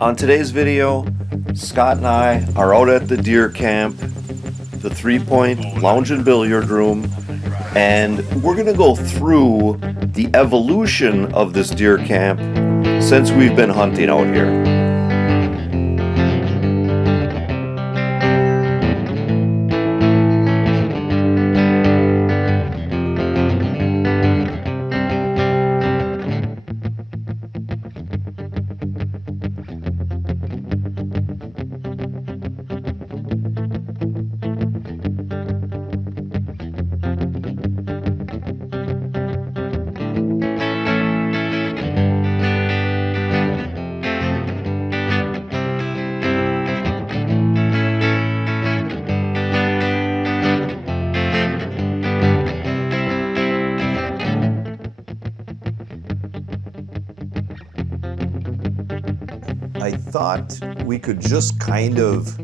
On today's video, Scott and I are out at the deer camp, the 3-Point Lounge and Billiard Room, and we're going to go through the evolution of this deer camp since we've been hunting out here. I thought we could just kind of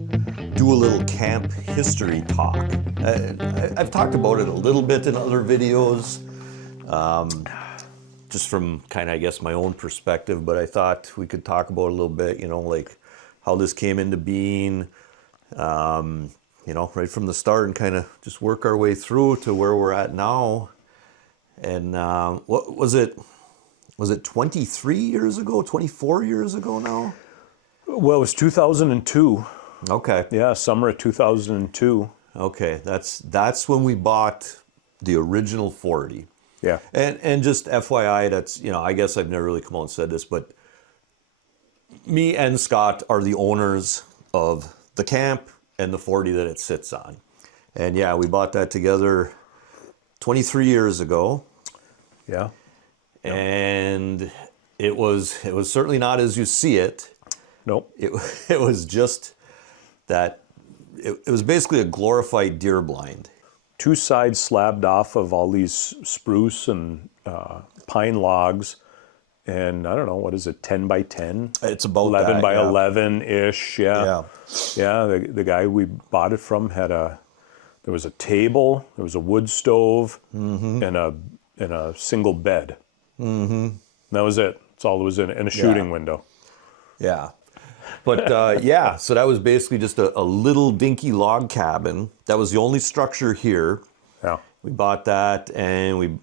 do a little camp history talk. I've talked about it a little bit in other videos, just from kind of, I guess, my own perspective, but I thought we could talk about it a little bit, you know, like how this came into being, you know, right from the start and kind of just work our way through to where we're at now. And what was it? Was it 23 years ago, 24 years ago now? Well, it was 2002. Okay. Yeah, summer of 2002. Okay, that's when we bought the original 40. Yeah. And just FYI, that's, you know, I guess I've never really come out and said this, but me and Scott are the owners of the camp and the 40 that it sits on. And yeah, we bought that together 23 years ago. Yeah. And it was certainly not as you see it. Nope. It was just that it was basically a glorified deer blind. Two sides slabbed off of all these spruce and pine logs. And I don't know, what is it, 10 by 10? It's about 11 that, by yeah. 11-ish, yeah. Yeah, the guy we bought it from had there was a table, there was a wood stove, and a single bed. Mm-hmm. That was it. That's all there was in it, and a shooting window. Yeah. But yeah, so that was basically just a little dinky log cabin. That was the only structure here. Yeah. We bought that, and we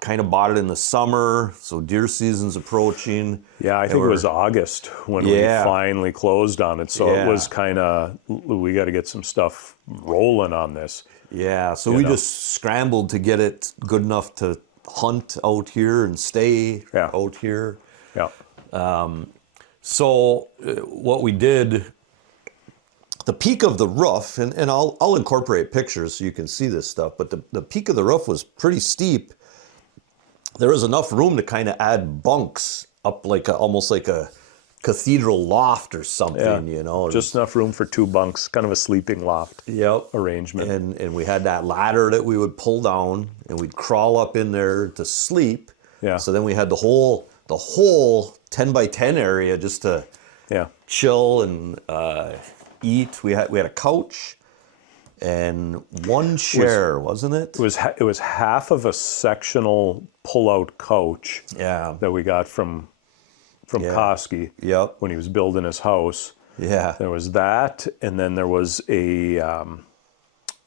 kind of bought it in the summer, so deer season's approaching. Yeah, I think it was August when we finally closed on it. So it was kind of, we got to get some stuff rolling on this. Yeah, so we just scrambled to get it good enough to hunt out here and stay out here. Yeah. So what we did, the peak of the roof, and I'll incorporate pictures so you can see this stuff, but the peak of the roof was pretty steep. There was enough room to kind of add bunks up like almost like a cathedral loft or something, you know. Just enough room for 2 bunks, kind of a sleeping loft arrangement. And we had that ladder that we would pull down, and we'd crawl up in there to sleep. Yeah. So then we had the whole 10 by 10 area just to chill and eat. We had a couch and one chair, wasn't it? It was half of a sectional pull-out couch that we got from Koski when he was building his house. Yeah. There was that, and then there was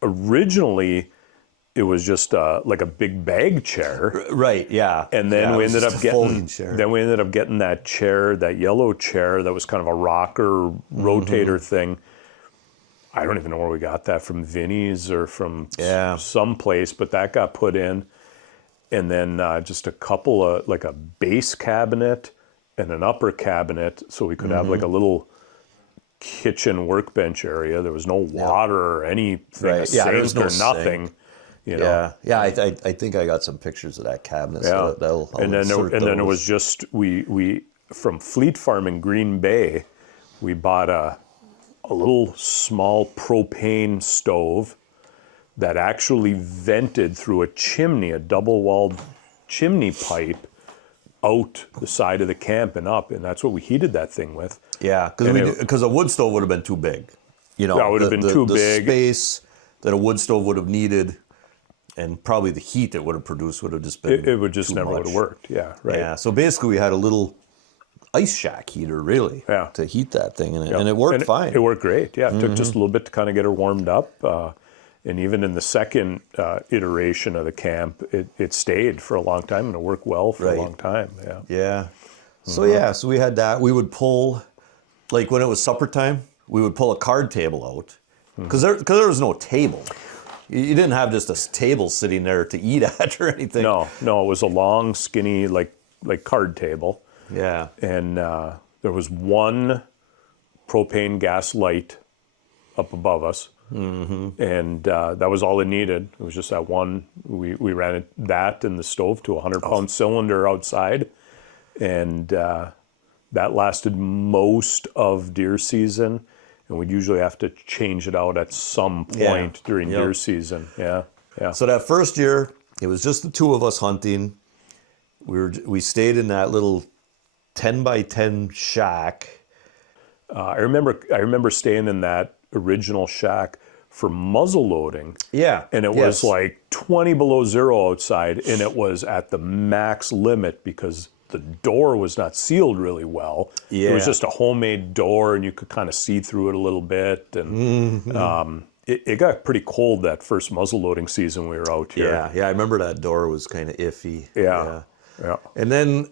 originally it was just like a big bag chair. Right, yeah. And then we ended up getting that chair, that yellow chair that was kind of a rocker rotator thing. I don't even know where we got that, from Vinnie's or from someplace, but that got put in. And then just a couple of, like a base cabinet and an upper cabinet, so we could have like a little kitchen workbench area. There was no water or anything, a sink or nothing. Sink. You know? Yeah. I think I got some pictures of that cabinet. Yeah. So and then it was just we from Fleet Farm in Green Bay, we bought a little small propane stove that actually vented through a chimney, a double-walled chimney pipe out the side of the camp and up, and that's what we heated that thing with. Yeah, because a wood stove would have been too big. You know, that would have been too big. The space that a wood stove would have needed, and probably the heat it would have produced would have just been it would just never would have worked. Yeah, right. Yeah, so basically we had a little ice shack heater, really, Yeah. to heat that thing, and it worked fine. It worked great. Yeah, it took just a little bit to kind of get her warmed up. And even in the second iteration of the camp, it stayed for a long time, and it worked well for a long time. Yeah. Yeah. So we had that. We would pull, like when it was supper time, we would pull a card table out because there was no table. You didn't have just a table sitting there to eat at or anything. No, it was a long, skinny, like card table. Yeah. And there was one propane gas light up above us. Mm-hmm. And that was all it needed. It was just that one. We ran that in the stove to a 100-pound cylinder outside. And that lasted most of deer season. And we'd usually have to change it out at some point during deer season. Yeah. So that first year, it was just the two of us hunting. We stayed in that little 10 by 10 shack. I remember staying in that original shack for muzzle loading. Yeah. And it was like 20 below zero outside, and it was at the max limit because the door was not sealed really well. Yeah. It was just a homemade door, and you could kind of see through it a little bit. And it got pretty cold that first muzzle loading season we were out here. Yeah, I remember that door was kind of iffy. Yeah. And then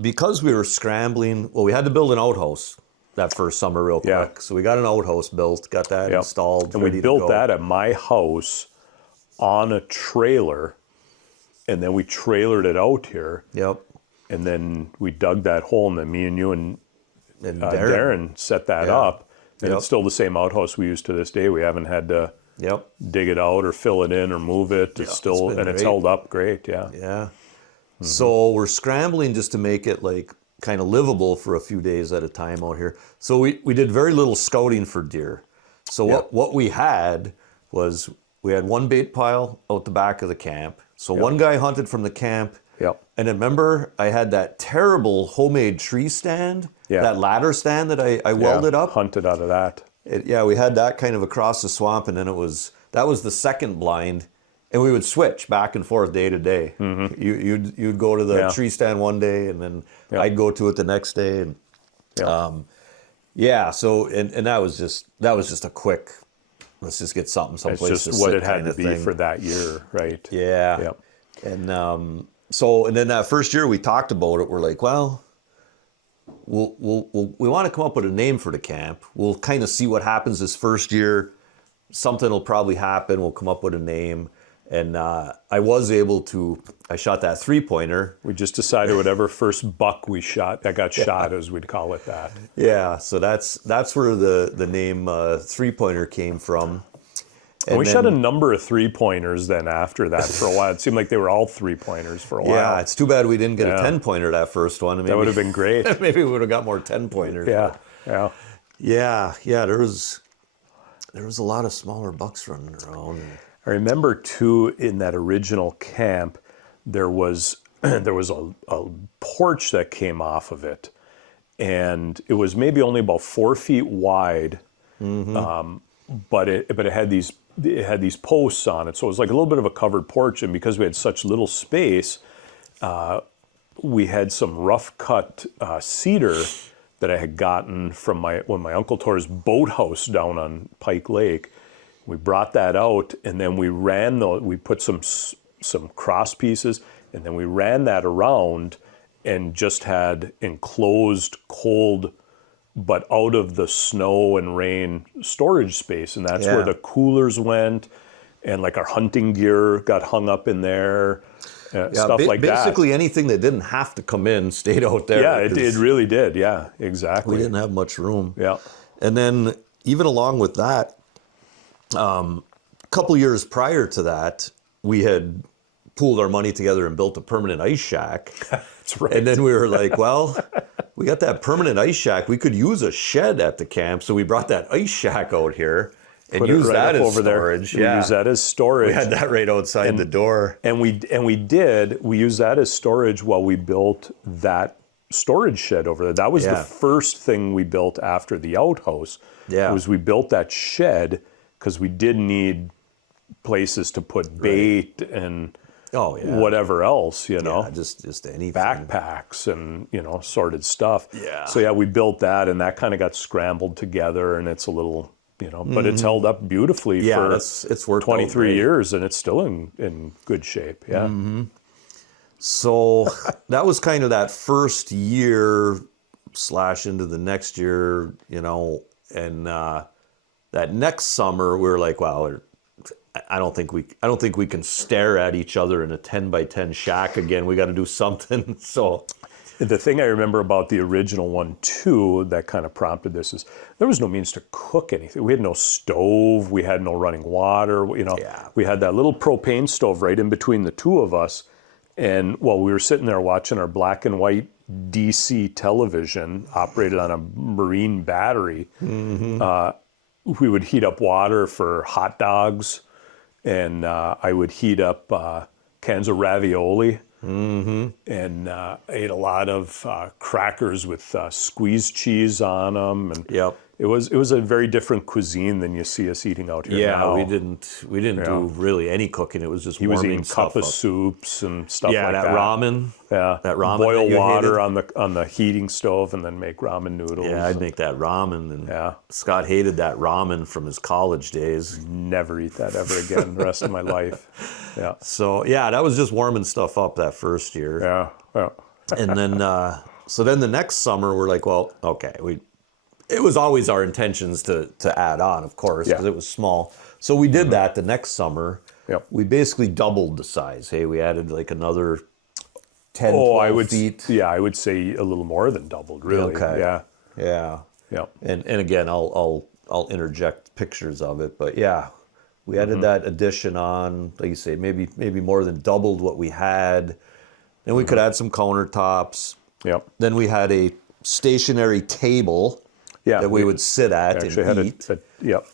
because we were scrambling, we had to build an outhouse that first summer real quick. Yeah. So we got an outhouse built, got that installed, and ready we built to go. that at my house on a trailer, and then we trailered it out here. Yep. And then we dug that hole, and then me and you and Darren set that up. And it's still the same outhouse we use to this day. We haven't had to dig it out or fill it in or move it. It's still, and it's held up great. Yeah. Yeah. So we're scrambling just to make it like kind of livable for a few days at a time out here. So we did very little scouting for deer. So what we had was we had one bait pile out the back of the camp. So one guy hunted from the camp. Yep. And remember, I had that terrible homemade tree stand, that ladder stand that I welded up. Hunted out of that. We had that kind of across the swamp, and then that was the second blind, and we would switch back and forth day to day. Mm-hmm. You'd go to the tree stand one day, and then I'd go to it the next day, and So and that was just a quick. Let's just get something someplace. It's just what it had to be for that year, right? Yeah. Yep. And and then that first year we talked about it. We're like, well, we want to come up with a name for the camp. We'll kind of see what happens this first year. Something will probably happen. We'll come up with a name. And I shot that 3-pointer. We just decided whatever first buck we shot, that got shot, as we'd call it that. Yeah, so that's where the name 3-pointer came from. And we shot a number of 3-pointers then after that for a while. It seemed like they were all 3-pointers for a while. Yeah, it's too bad we didn't get a 10-pointer that first one. That would have been great. Maybe we would have got more 10-pointers. Yeah. There was a lot of smaller bucks running around. I remember too, in that original camp, there was a porch that came off of it, and it was maybe only about 4 feet wide, but it had these posts on it, so it was like a little bit of a covered porch. And because we had such little space, we had some rough cut cedar that I had gotten from when my uncle tore his boathouse down on Pike Lake. We brought that out, and then we put some cross pieces, and then we ran that around and just had enclosed cold but out of the snow and rain storage space. And that's where the coolers went, and like our hunting gear got hung up in there, stuff like that. Basically anything that didn't have to come in stayed out there. Yeah, it really did. Yeah, exactly. We didn't have much room. Yeah. And then even along with that, a couple years prior to that, we had pooled our money together and built a permanent ice shack. That's right. And then we were like, well, we got that permanent ice shack. We could use a shed at the camp. So we brought that ice shack out here and used that as storage. We used that as storage. We had that right outside the door. And we used that as storage while we built that storage shed over there. That was the first thing we built after the outhouse. Yeah. Was we built that shed because we did need places to put bait and Oh, yeah. whatever else, Yeah, just anything. backpacks and, sorted stuff. Yeah. So yeah, we built that, and that kind of got scrambled together, and it's a little, but it's held up beautifully Yeah, for it's worked out 23 great. years, and it's still in good shape. Yeah. So that was kind of that first year / into the next year, and that next summer we were like, wow, I don't think we can stare at each other in a 10 by 10 shack again. We got to do something. So The thing I remember about the original one too that kind of prompted this is there was no means to cook anything. We had no stove, we had no running water, Yeah. We had that little propane stove right in between the two of us. And while we were sitting there watching our black and white DC television operated on a marine battery, we would heat up water for hot dogs, and I would heat up cans of ravioli. And I ate a lot of crackers with squeezed cheese on them, and Yep. it was a very different cuisine than you see us eating out here Yeah, now. we didn't do really any cooking. It was just He was warming eating stuff cup of up. soups and stuff Yeah, like that that. ramen. Yeah, That ramen boil that you water hated. on the heating stove and then make ramen noodles. Yeah, I'd make that ramen, and Yeah. Scott hated that ramen from his college days. Never eat that ever again the rest of my life. Yeah, So yeah, that was just warming stuff up that first year. yeah. And then so then the next summer we're like, well, okay, it was always our intentions to add on, of course, because Yeah. it was small. So we did that the next summer. Yep. We basically doubled the size. Hey, we added like another 10, Oh, 12 I would feet. Yeah, I would say a little more than doubled, really. Okay. Yeah, Yeah. yeah. And again, I'll interject pictures of it, but yeah, we added that addition on, like you say, maybe more than doubled what we had. Then we could add some countertops. Yep. Then we had a stationary table Yeah, that we would sit at actually and had eat.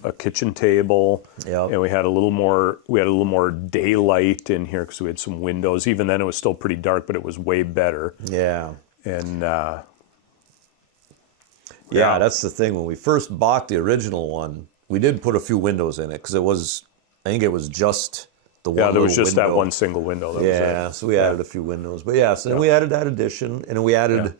a kitchen table. Yep. And we had a little more daylight in here because we had some windows. Even then, it was still pretty dark, but it was way better. Yeah. And Yeah, that's the thing. When we first bought the original one, we did put a few windows in it because I think it was just the one. yeah, there was little just window. that one single window. That Yeah, was it. so we added a few windows. But yeah, so then we added that addition, and then we added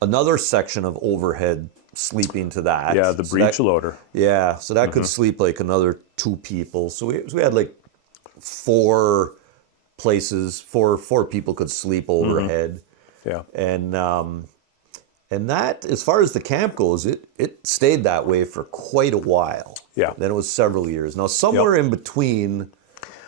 another section of overhead sleeping to that. Yeah, the So breech that- loader. Yeah, so that could sleep like another 2 people. So we had like 4 places, four people could sleep overhead. Yeah. And that, as far as the camp goes, it stayed that way for quite a while. Yeah. Then it was several years. Now, somewhere in between,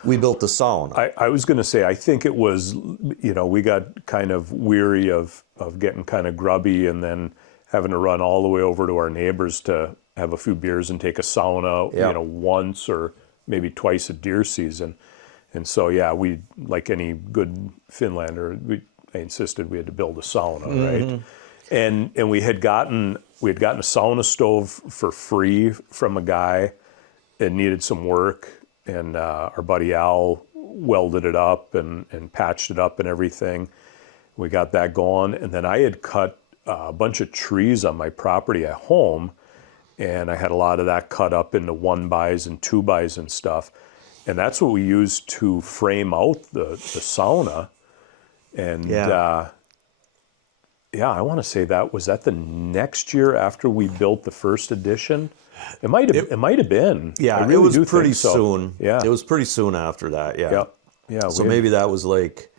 we built the sauna. I was going to say, I think it was, we got kind of weary of getting kind of grubby and then having to run all the way over to our neighbors to have a few beers and take a sauna, Yeah. once or maybe twice a deer season. And so, yeah, we, like any good Finlander, I insisted we had to build a sauna, right? And we had gotten a sauna stove for free from a guy. It needed some work, and our buddy Al welded it up and patched it up and everything. We got that going, and then I had cut a bunch of trees on my property at home, and I had a lot of that cut up into 1-bys and 2-bys and stuff. And that's what we used to frame out the sauna. And I want to say that was the next year after we built the first edition. It might have been. Yeah, I really it was do pretty think so. soon. Yeah, It was pretty soon after that, yeah. Yeah, yeah. So maybe that was like,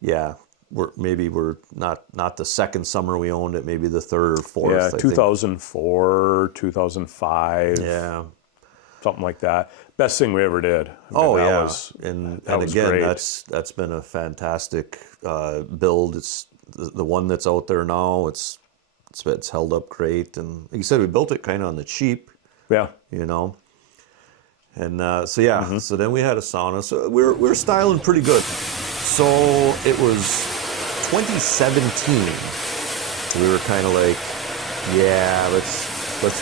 we're not the second summer we owned it, maybe the third or fourth. yeah, I think. 2004, 2005. Yeah. Something like that. Best thing we ever did. I mean, Oh that yeah, was- and that was again, great. that's been a fantastic build. It's the one that's out there now. It's held up great, and like you said, we built it kind of on the cheap, Yeah. And so then we had a sauna. So we're styling pretty good. So it was 2017. We were kind of like, yeah, let's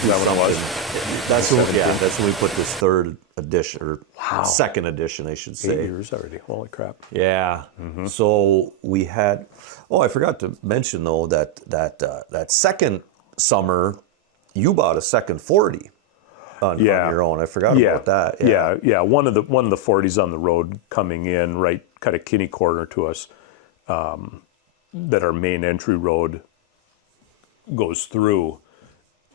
do that what it was? something. That's when, 2017? that's when we put this third edition, or second edition, I should 8 say. years already. Holy crap. Yeah. So we had. Oh, I forgot to mention though that second summer, you bought a second 40 on your own. I forgot about that. Yeah. One of the 40s on the road coming in right kind of kitty corner to us, that our main entry road goes through,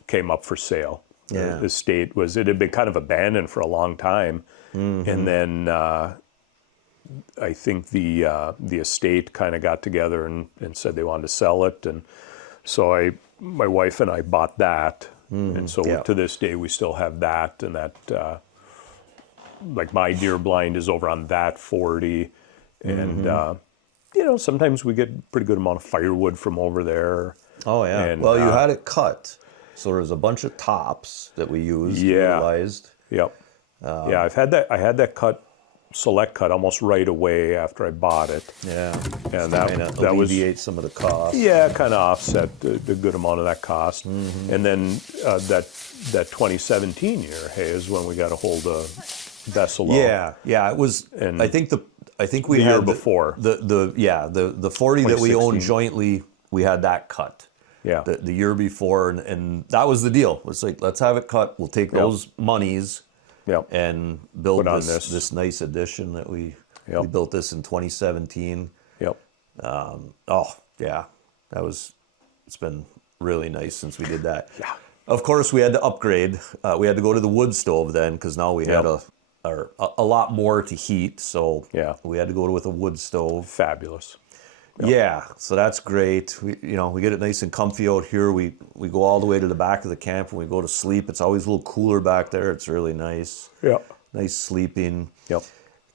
came up for sale. Yeah. The estate it had been kind of abandoned for a long time. And then I think the estate kind of got together and said they wanted to sell it. And so my wife and I bought that. And so to this day, we still have that. And that, like my deer blind is over on that 40. And, you know, sometimes we get a pretty good amount of firewood from over there. Oh, yeah. And, well, you had it cut. So there was a bunch of tops that we used, utilized. Yep. Yeah, I had that cut, select cut, almost right away after I bought it. Yeah. And that alleviate some of the cost. Yeah, kind of offset the good amount of that cost. And then that 2017 year, hey, is when we got a hold of Vessel. Yeah, it was. And I think we the had year before the 40 that we owned jointly. We had that cut. Yeah. The year before, and that was the deal. It's like, let's have it cut. We'll take those monies and build this nice addition that we built this in 2017. Yep. It's been really nice since we did that. Yeah. Of course, we had to upgrade. We had to go to the wood stove then, because now we had a lot more to heat. So we had to go with a wood stove. Fabulous. Yep. Yeah, so that's great. We get it nice and comfy out here. We go all the way to the back of the camp when we go to sleep. It's always a little cooler back there. It's really nice. Yeah. Nice sleeping. Yep.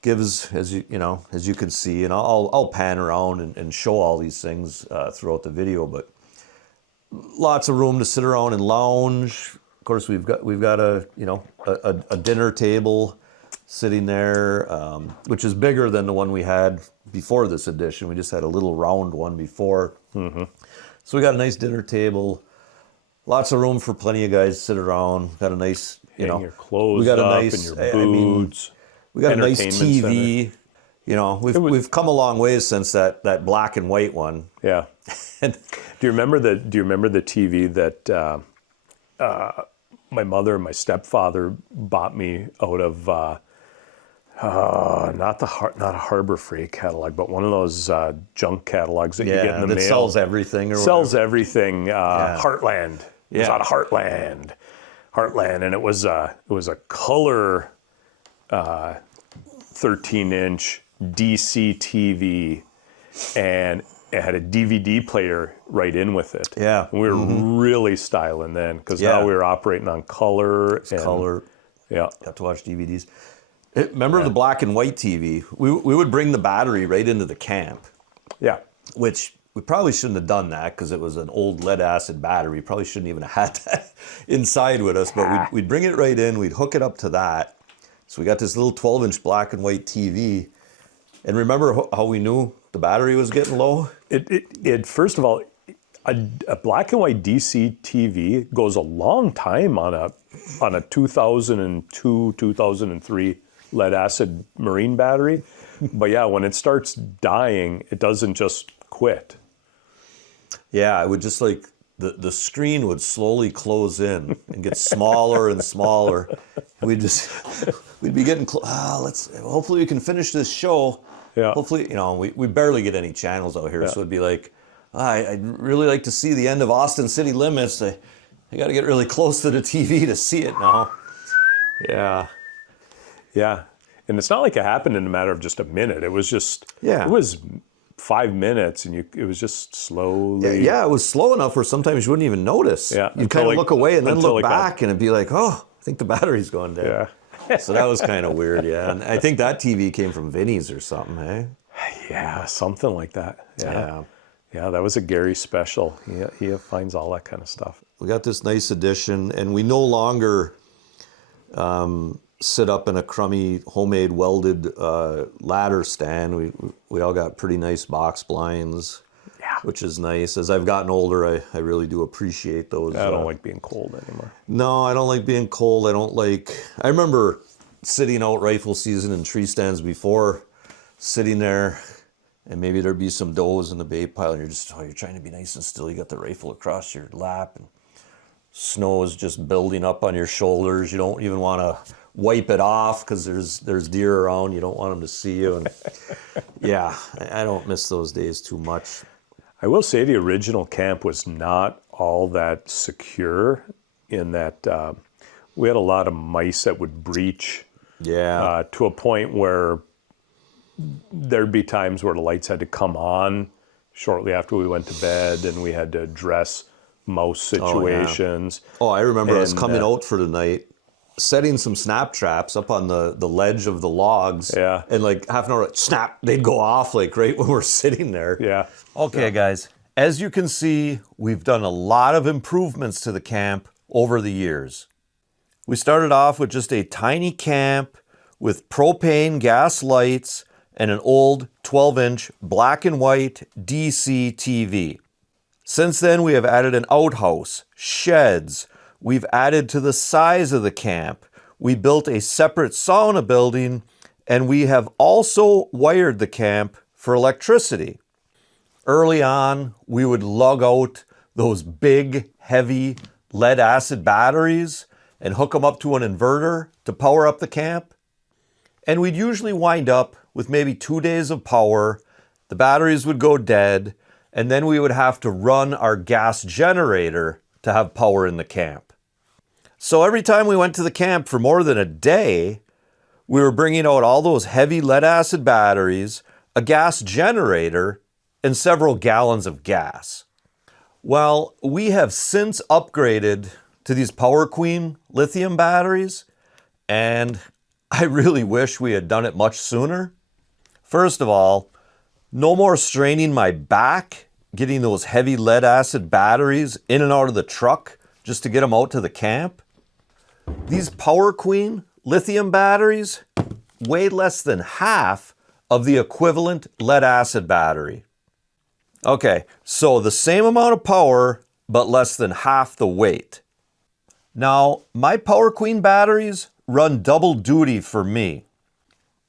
Gives, as you can see, and I'll pan around and show all these things throughout the video, but lots of room to sit around and lounge. Of course, we've got a dinner table sitting there, which is bigger than the one we had before this edition. We just had a little round one before. So we got a nice dinner table, lots of room for plenty of guys to sit around. Got a nice, Hang your clothes we got a up nice, and your boots. We got a nice TV. Center. You know, we've come a long ways since that black and white one. Yeah. And do you remember the TV that my mother and my stepfather bought me out of not a Harbor Freight catalog, but one of those junk catalogs that you get in the mail. That sells everything. Everything. Heartland. It was out of Heartland, and it was a color 13-inch DC TV, and it had a DVD player right in with it. Yeah. And we were really styling then, because now we were operating on color. Color. Yeah. Got to watch DVDs. Remember the black and white TV? We would bring the battery right into the camp. Yeah. Which we probably shouldn't have done that, because it was an old lead acid battery. We probably shouldn't even have had that inside with us. But we'd bring it right in. We'd hook it up to that. So we got this little 12-inch black and white TV. And remember how we knew the battery was getting low? It first of all, a black and white DC TV goes a long time on a 2002, 2003 lead acid marine battery. But yeah, when it starts dying, it doesn't just quit. Yeah, it would just like, the screen would slowly close in and get smaller and smaller. We'd be getting hopefully we can finish this show. Yeah. Hopefully, we barely get any channels out here, so it'd be like, I'd really like to see the end of Austin City Limits. I got to get really close to the TV to see it now. Yeah. Yeah. And it's not like it happened in a matter of just a minute. It was just, it was 5 minutes, and it was just slowly. Yeah, it was slow enough where sometimes you wouldn't even notice. Yeah. You'd kind of look away and then look back, and it'd be like, oh, I think the battery's going down. Yeah. So that was kind of weird, And I think that TV came from Vinny's or something, eh? Yeah, something like that. Yeah. Yeah, that was a Gary special. He finds all that kind of stuff. We got this nice addition, and we no longer sit up in a crummy homemade welded ladder stand. We all got pretty nice box blinds, which is nice. As I've gotten older, I really do appreciate those. I don't like being cold anymore. No, I don't like being cold. I remember sitting out rifle season in tree stands before, sitting there, and maybe there'd be some does in the bait pile, and you're trying to be nice and still. You got the rifle across your lap, and snow is just building up on your shoulders. You don't even want to wipe it off because there's deer around. You don't want them to see you. And yeah, I don't miss those days too much. I will say the original camp was not all that secure in that we had a lot of mice that would breach to a point where there'd be times where the lights had to come on shortly after we went to bed, and we had to address mouse situations. Oh, I remember us coming out for the night, setting some snap traps up on the ledge of the logs. Yeah. And like half an hour, snap, they'd go off like right when we're sitting there. Yeah. Okay, guys, as you can see, we've done a lot of improvements to the camp over the years. We started off with just a tiny camp with propane gas lights and an old 12-inch black and white DC TV. Since then, we have added an outhouse, sheds. We've added to the size of the camp. We built a separate sauna building, and we have also wired the camp for electricity. Early on, we would lug out those big, heavy lead-acid batteries and hook them up to an inverter to power up the camp. And we'd usually wind up with maybe 2 days of power. The batteries would go dead, and then we would have to run our gas generator to have power in the camp. So every time we went to the camp for more than a day, we were bringing out all those heavy lead-acid batteries, a gas generator, and several gallons of gas. Well, we have since upgraded to these Power Queen lithium batteries, and I really wish we had done it much sooner. First of all, no more straining my back getting those heavy lead acid batteries in and out of the truck just to get them out to the camp. These Power Queen lithium batteries weigh less than half of the equivalent lead acid battery. Okay, so the same amount of power, but less than half the weight. Now, my Power Queen batteries run double duty for me.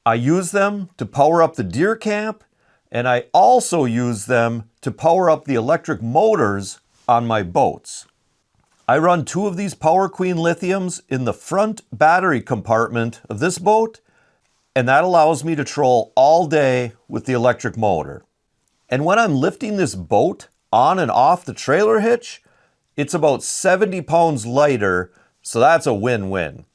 I use them to power up the deer camp, and I also use them to power up the electric motors on my boats. I run 2 of these Power Queen lithiums in the front battery compartment of this boat, and that allows me to troll all day with the electric motor. And when I'm lifting this boat on and off the trailer hitch, it's about 70 pounds lighter, so that's a win-win.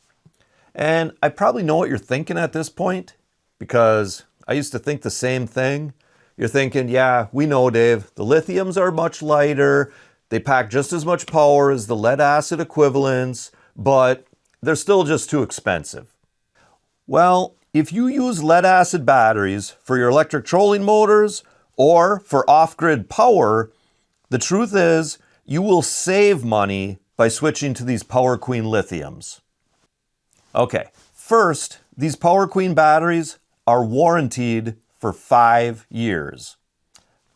And I probably know what you're thinking at this point, because I used to think the same thing. You're thinking, yeah, we know, Dave, the lithiums are much lighter, they pack just as much power as the lead acid equivalents, but they're still just too expensive. Well, if you use lead acid batteries for your electric trolling motors or for off-grid power, the truth is you will save money by switching to these Power Queen lithiums. Okay, first, these Power Queen batteries are warranted for 5 years.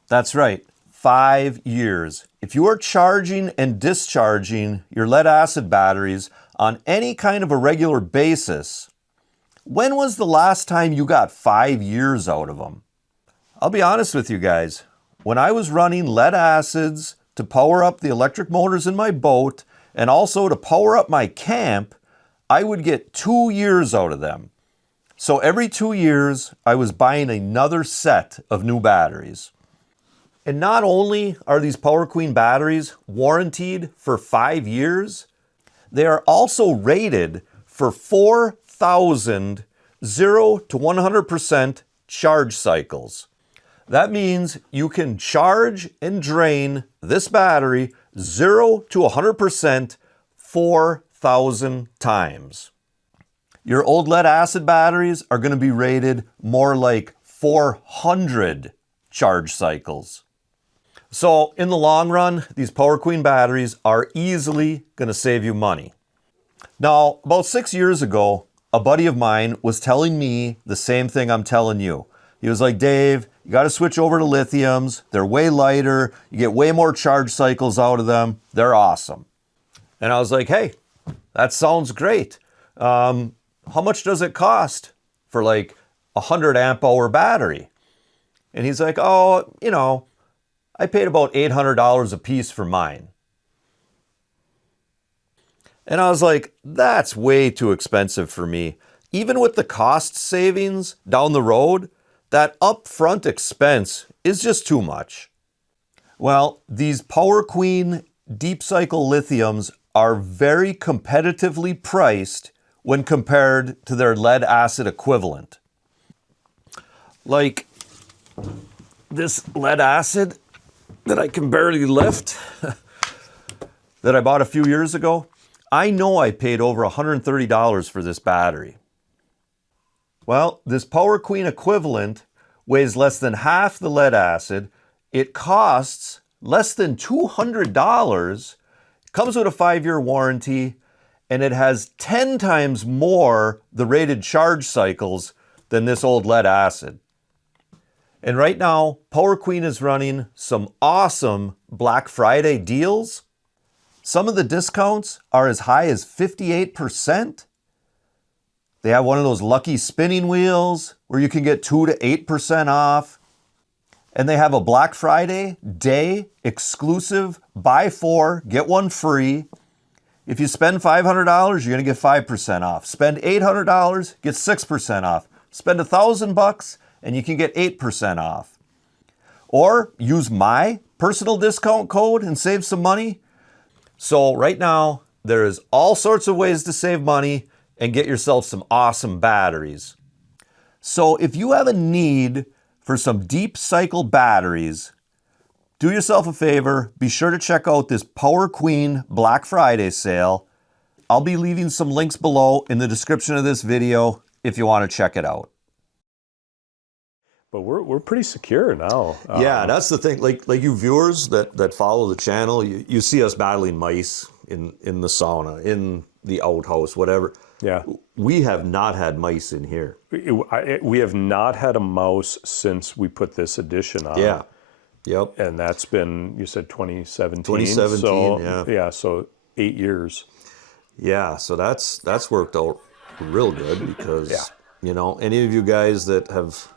That's right, 5 years. If you are charging and discharging your lead acid batteries on any kind of a regular basis, when was the last time you got 5 years out of them? I'll be honest with you guys. When I was running lead acids to power up the electric motors in my boat and also to power up my camp, I would get 2 years out of them. So every 2 years, I was buying another set of new batteries. And not only are these Power Queen batteries warranted for 5 years, they are also rated for 4,000 0 to 100% charge cycles. That means you can charge and drain this battery 0 to 100% 4,000 times. Your old lead acid batteries are going to be rated more like 400 charge cycles. So in the long run, these Power Queen batteries are easily going to save you money. Now, about 6 years ago, a buddy of mine was telling me the same thing I'm telling you. He was like, Dave, you got to switch over to lithiums. They're way lighter. You get way more charge cycles out of them. They're awesome. And I was like, hey, that sounds great. How much does it cost for like a 100 amp hour battery? And he's like, oh, I paid about $800 a piece for mine. And I was like, that's way too expensive for me. Even with the cost savings down the road, that upfront expense is just too much. Well, these Power Queen deep cycle lithiums are very competitively priced when compared to their lead acid equivalent. Like this lead acid that I can barely lift that I bought a few years ago, I know I paid over $130 for this battery. Well, this Power Queen equivalent weighs less than half the lead acid. It costs less than $200, comes with a 5-year warranty, and it has 10 times more the rated charge cycles than this old lead acid. And right now, Power Queen is running some awesome Black Friday deals. Some of the discounts are as high as 58%. They have one of those lucky spinning wheels where you can get 2 to 8% off. And they have a Black Friday day exclusive buy 4, get 1 free. If you spend $500, you're going to get 5% off. Spend $800, get 6% off. Spend $1,000 and you can get 8% off. Or use my personal discount code and save some money. So right now, there is all sorts of ways to save money and get yourself some awesome batteries. So if you have a need for some deep cycle batteries, do yourself a favor, be sure to check out this Power Queen Black Friday sale. I'll be leaving some links below in the description of this video if you want to check it out. But we're pretty secure now. Yeah, that's the thing. Like you viewers that follow the channel, you see us battling mice in the sauna, in the outhouse, whatever. Yeah. We have not had mice in here. We have not had a mouse since we put this addition on. Yeah. Yep. And that's been, you said 2017? 2017, so, yeah. Yeah, so 8 years. Yeah, so that's worked out real good because, you know, any of you guys that have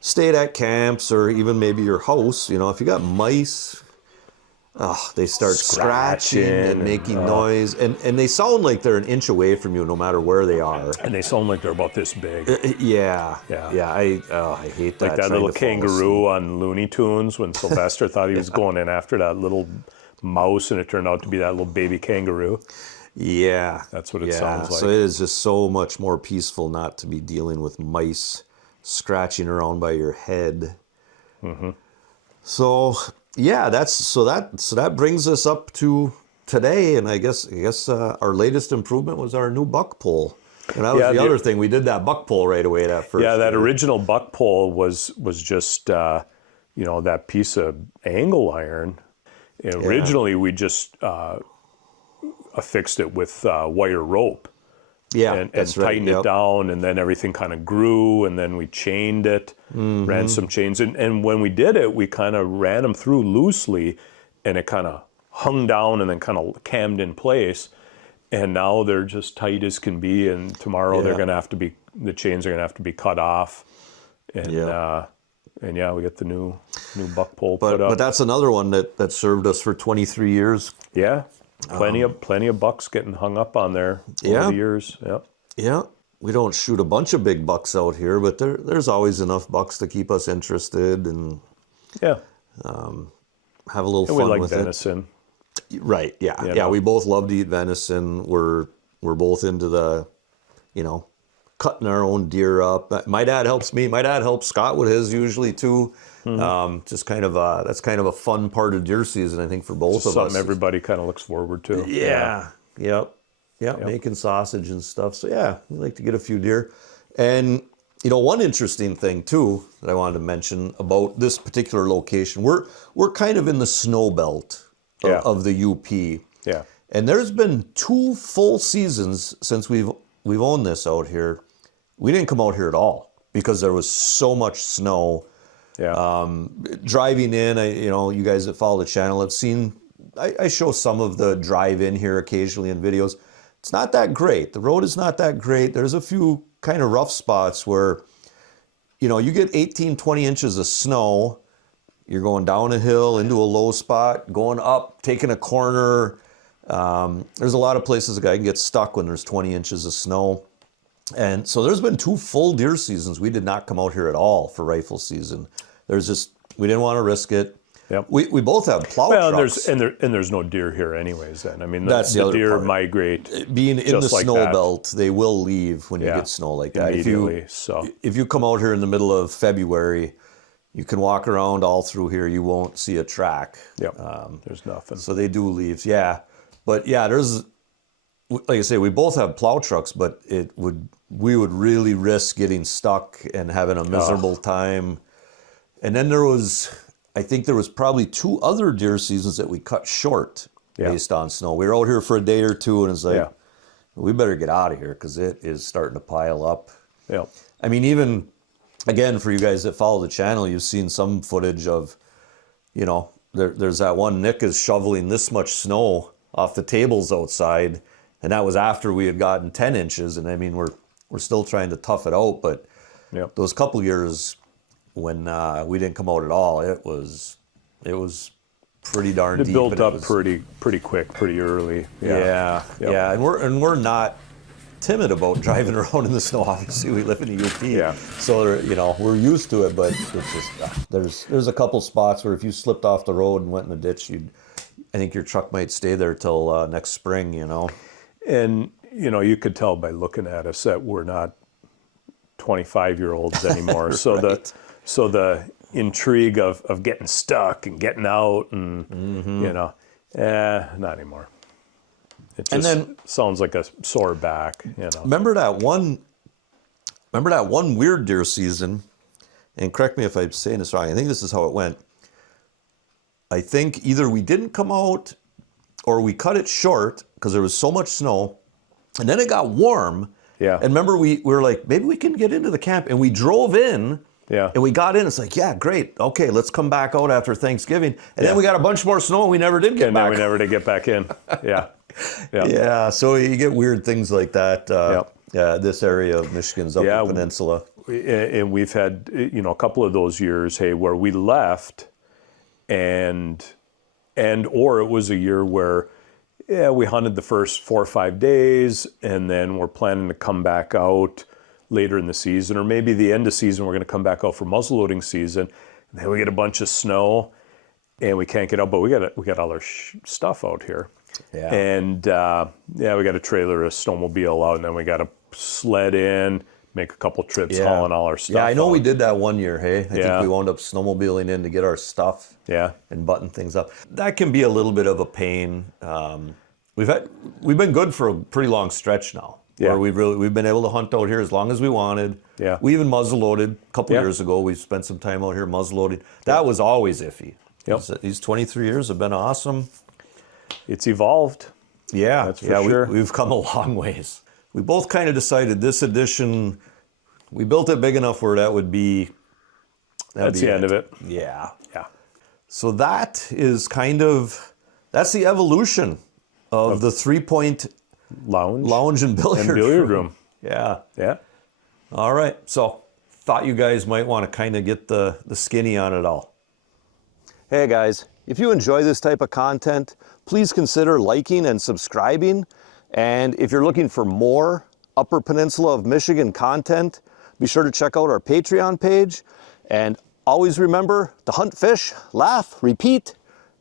stayed at camps or even maybe your house, you know, if you got mice, they start scratching and making noise. And they sound like they're an inch away from you no matter where they are. And they sound like they're about this big. Yeah. I hate that. Like that little kangaroo on Looney Tunes when Sylvester thought he was going in after that little mouse and it turned out to be that little baby kangaroo. Yeah. That's what it sounds like. So it is just so much more peaceful not to be dealing with mice scratching around by your head. Mm-hmm. So yeah, that brings us up to today, and I guess our latest improvement was our new buck pole, and that was the other thing. We did that buck pole right away at first. Yeah, that original buck pole was just you know, that piece of angle iron. And originally, we just affixed it with wire rope. Yeah, and tightened it down, and then everything kind of grew, and then we chained it, ran some chains, and when we did it, we kind of ran them through loosely, and it kind of hung down and then kind of cammed in place, and now they're just tight as can be, and tomorrow they're going to have to be, the chains are going to have to be cut off, and we get the new buck pole put up. But that's another one that served us for 23 years. Yeah. Plenty of bucks getting hung up on there over the years. Yep. Yeah. We don't shoot a bunch of big bucks out here, but there's always enough bucks to keep us interested and have a little fun with it. We like venison. Right. Yeah. Yeah. We both love to eat venison. We're both into the, you know, cutting our own deer up. My dad helps me. My dad helps Scott with his usually too. Just kind of that's kind of a fun part of deer season, I think, for both of us. Something everybody kind of looks forward to. Yeah. Yep. Making sausage and stuff. So yeah, we like to get a few deer. And you know, one interesting thing too that I wanted to mention about this particular location, we're kind of in the snow belt of the UP. Yeah. And there's been 2 full seasons since we've owned this out here. We didn't come out here at all because there was so much snow. Yeah. Driving in, you guys that follow the channel have seen, I show some of the drive in here occasionally in videos. It's not that great. The road is not that great. There's a few kind of rough spots where, you know, you get 18, 20 inches of snow. You're going down a hill into a low spot, going up, taking a corner. There's a lot of places a guy can get stuck when there's 20 inches of snow. And so there's been 2 full deer seasons. We did not come out here at all for rifle season. We didn't want to risk it. Yep. We both have plow trucks. And there's no deer here anyways then. I mean, That's the the other deer part. migrate. Being in the like snow that. belt, they will leave when you get snow like that. Immediately, If you come out here in the middle of February, you can walk around all through here. You won't see a track. Yep. There's nothing. So they do leave, yeah. But yeah, there's, like I say, we both have plow trucks, but we would really risk getting stuck and having a miserable time. And then I think there was probably 2 other deer seasons that we cut short based on snow. We were out here for a day or 2, and it's like, we better get out of here because it is starting to pile up. Yeah. I mean, even, again, for you guys that follow the channel, you've seen some footage of, there's that one, Nick is shoveling this much snow off the tables outside, and that was after we had gotten 10 inches. And I mean, we're still trying to tough it out, but those couple years when we didn't come out at all, it was pretty darn deep. It built up pretty quick, pretty early. Yeah. And we're not timid about driving around in the snow. Obviously, we live in the UP. Yeah. So we're used to it, but it's just there's a couple spots where if you slipped off the road and went in the ditch, I think your truck might stay there till next spring. And you could tell by looking at us that we're not 25-year-olds anymore. So the intrigue of getting stuck and getting out and not anymore. It just sounds like a sore back. Remember that one weird deer season, and correct me if I'm saying this wrong, I think this is how it went. I think either we didn't come out or we cut it short because there was so much snow, and then it got warm. Yeah. And remember, we were like, maybe we can get into the camp, and we drove in. Yeah. And we got in. It's like, yeah, great. Okay, let's come back out after Thanksgiving. And then we got a bunch more snow, and we never did get back. And then we never did get back in. Yeah. Yeah. So you get weird things like that. This area of Michigan's Upper Peninsula. And we've had a couple of those years, where we left, and or it was a year where we hunted the first 4 or 5 days, and then we're planning to come back out later in the season, or maybe the end of season we're going to come back out for muzzleloading season. And then we get a bunch of snow, and we can't get out, but we got all our stuff out here. Yeah. And we got a trailer, a snowmobile out, and then we got to sled in, make a couple trips, hauling all our stuff. Yeah, I know out. we did that one year. I think we wound up snowmobiling in to get our stuff. And button things up. That can be a little bit of a pain. We've been good for a pretty long stretch now. Where we've been able to hunt out here as long as we wanted. Yeah. We even muzzleloaded a couple years ago. We spent some time out here muzzleloading. That was always iffy. Yep. These 23 years have been awesome. It's evolved. Yeah, that's for sure. We've come a long ways. We both kind of decided this edition, we built it big enough where that would be. That's the end of it. Yeah. Yeah. So that's the evolution of the 3-point lounge and billiard room. Yeah. Yeah. All right. So thought you guys might want to kind of get the skinny on it all. Hey guys, if you enjoy this type of content, please consider liking and subscribing. And if you're looking for more Upper Peninsula of Michigan content, be sure to check out our Patreon page. And always remember to hunt, fish, laugh, repeat.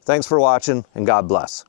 Thanks for watching, and God bless.